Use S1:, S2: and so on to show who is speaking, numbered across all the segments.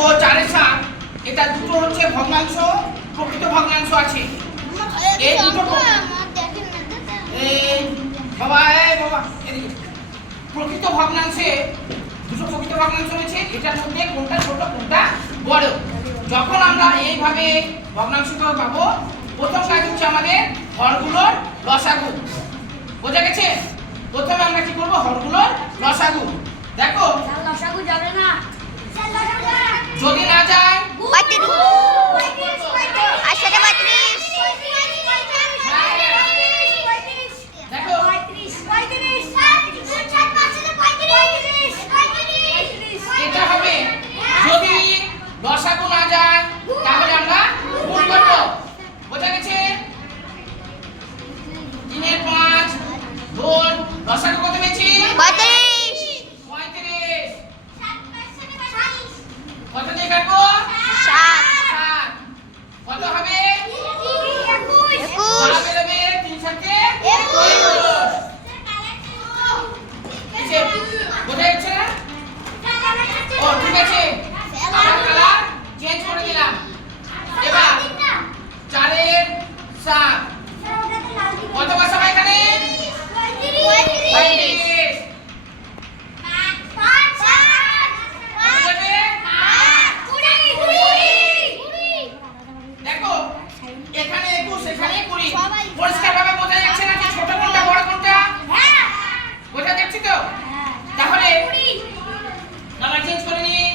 S1: ও চারের সাত এটা দুটো হচ্ছে ভগ্নাংশ প্রকৃত ভগ্নাংশ আছে। এই দুটো বাবা এই বাবা এদিকে। প্রকৃত ভগ্নাংশে দুটো প্রকৃত ভগ্নাংশ রয়েছে এটার মধ্যে কোনটা ছোট কোনটা বড়? যখন আমরা এইভাবে ভগ্নাংশটা পাবো প্রথম কাজ হচ্ছে আমাদের হরগুলোর লসাগু বোঝা গেছে? প্রথমে আমরা কি করব? হরগুলোর লসাগু দেখো।
S2: যাবে না
S1: যদি না যায়
S3: আর সাথে পঁয়ত্রিশ
S1: দেখো এটা হবে যদি লসাগু না যায় তাহলে আমরা গুণ করব বোঝা গেছে তিনের পাঁচ গুণ লসাগু কত পেয়েছি
S3: পঁয়ত্রিশ
S1: পঁয়ত্রিশ কত দিয়ে কাটবো
S3: সাত
S1: সাত কত হবে
S3: একুশ
S1: কত বেরোবে তিন সাথে
S3: একুশ।
S1: এই যে, বোঝা যাচ্ছে না ও ঠিক আছে আবার কালার চেঞ্জ করে দিলাম এবার চারের সাত কত বসাবো এখানে পঁয়ত্রিশ কত যাবে? দেখো এখানে একুশ এখানে কুড়ি পরিষ্কার ভাবে বোঝা যাচ্ছে না যে ছোট কোনটা বড় কোনটা বোঝা যাচ্ছে তো তাহলে কালার চেঞ্জ করে নিন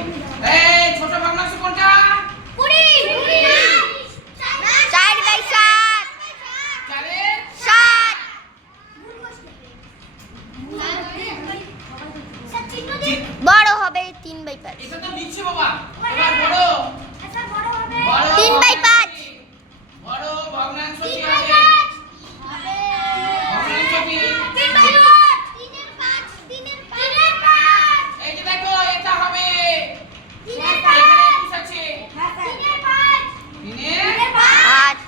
S1: এই ছোট ভগ্নাংশ কোনটা?
S3: চার বাই সাত।
S1: চারের
S3: সাত। বড় হবে তিন বাই পাঁচ।
S1: এটা তো দিচ্ছি বাবা। এবার বড়। বড়
S3: তিন বাই পাঁচ।
S1: বড় হবে? এই যে দেখো এটা হবে এখানে একুশ আছে তিনের
S3: পাঁচ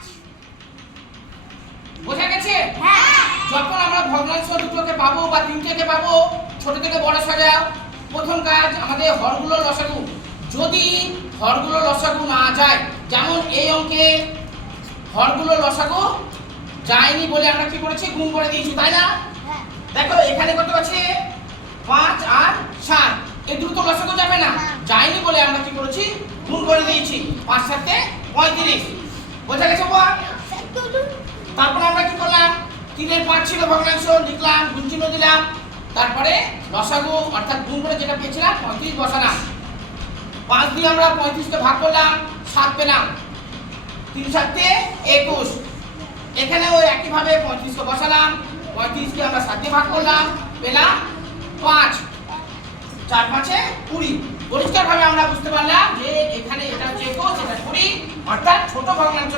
S1: বোঝা গেছে যখন আমরা ভগ্নাংশ দুটোকে পাবো বা তিনটেকে পাবো ছোট থেকে বড় সাজাও। প্রথম কাজ আমাদের হরগুলো লসাগু। যদি হরগুলো লসাগু না যায় যেমন এই অঙ্কে হরগুলো লসাগু যায়নি বলে আমরা কি করেছি? গুণ করে দিয়েছি তাই না? দেখো এখানে কত আছে? পাঁচ আর সাত। এই দুটো লসাগু যাবে না। যায়নি বলে আমরা কি করেছি? গুণ করে দিয়েছি। পাঁচ সাথে পঁয়ত্রিশ। বোঝা গেছে বাবা তারপর আমরা কি করলাম? তিনের পাঁচ ছিল ভগ্নাংশ লিখলাম গুণ চিহ্ন দিলাম। তারপরে লসাগু অর্থাৎ গুণ করে যেটা পেয়েছিলাম, পঁয়ত্রিশ বসালাম। পাঁচ দিয়ে আমরা পঁয়ত্রিশকে ভাগ করলাম, সাত পেলাম। তিন সাতে একুশ। এখানে ওই একইভাবে পঁয়ত্রিশকে বসালাম, পঁয়ত্রিশকে আমরা সাত দিয়ে ভাগ করলাম, পেলাম পাঁচ। চার পাঁচে কুড়ি। পরিষ্কারভাবে আমরা বুঝতে পারলাম যে এখানে এটা হচ্ছে একুশ, এটা কুড়ি, অর্থাৎ ছোট ভগ্নাংশটা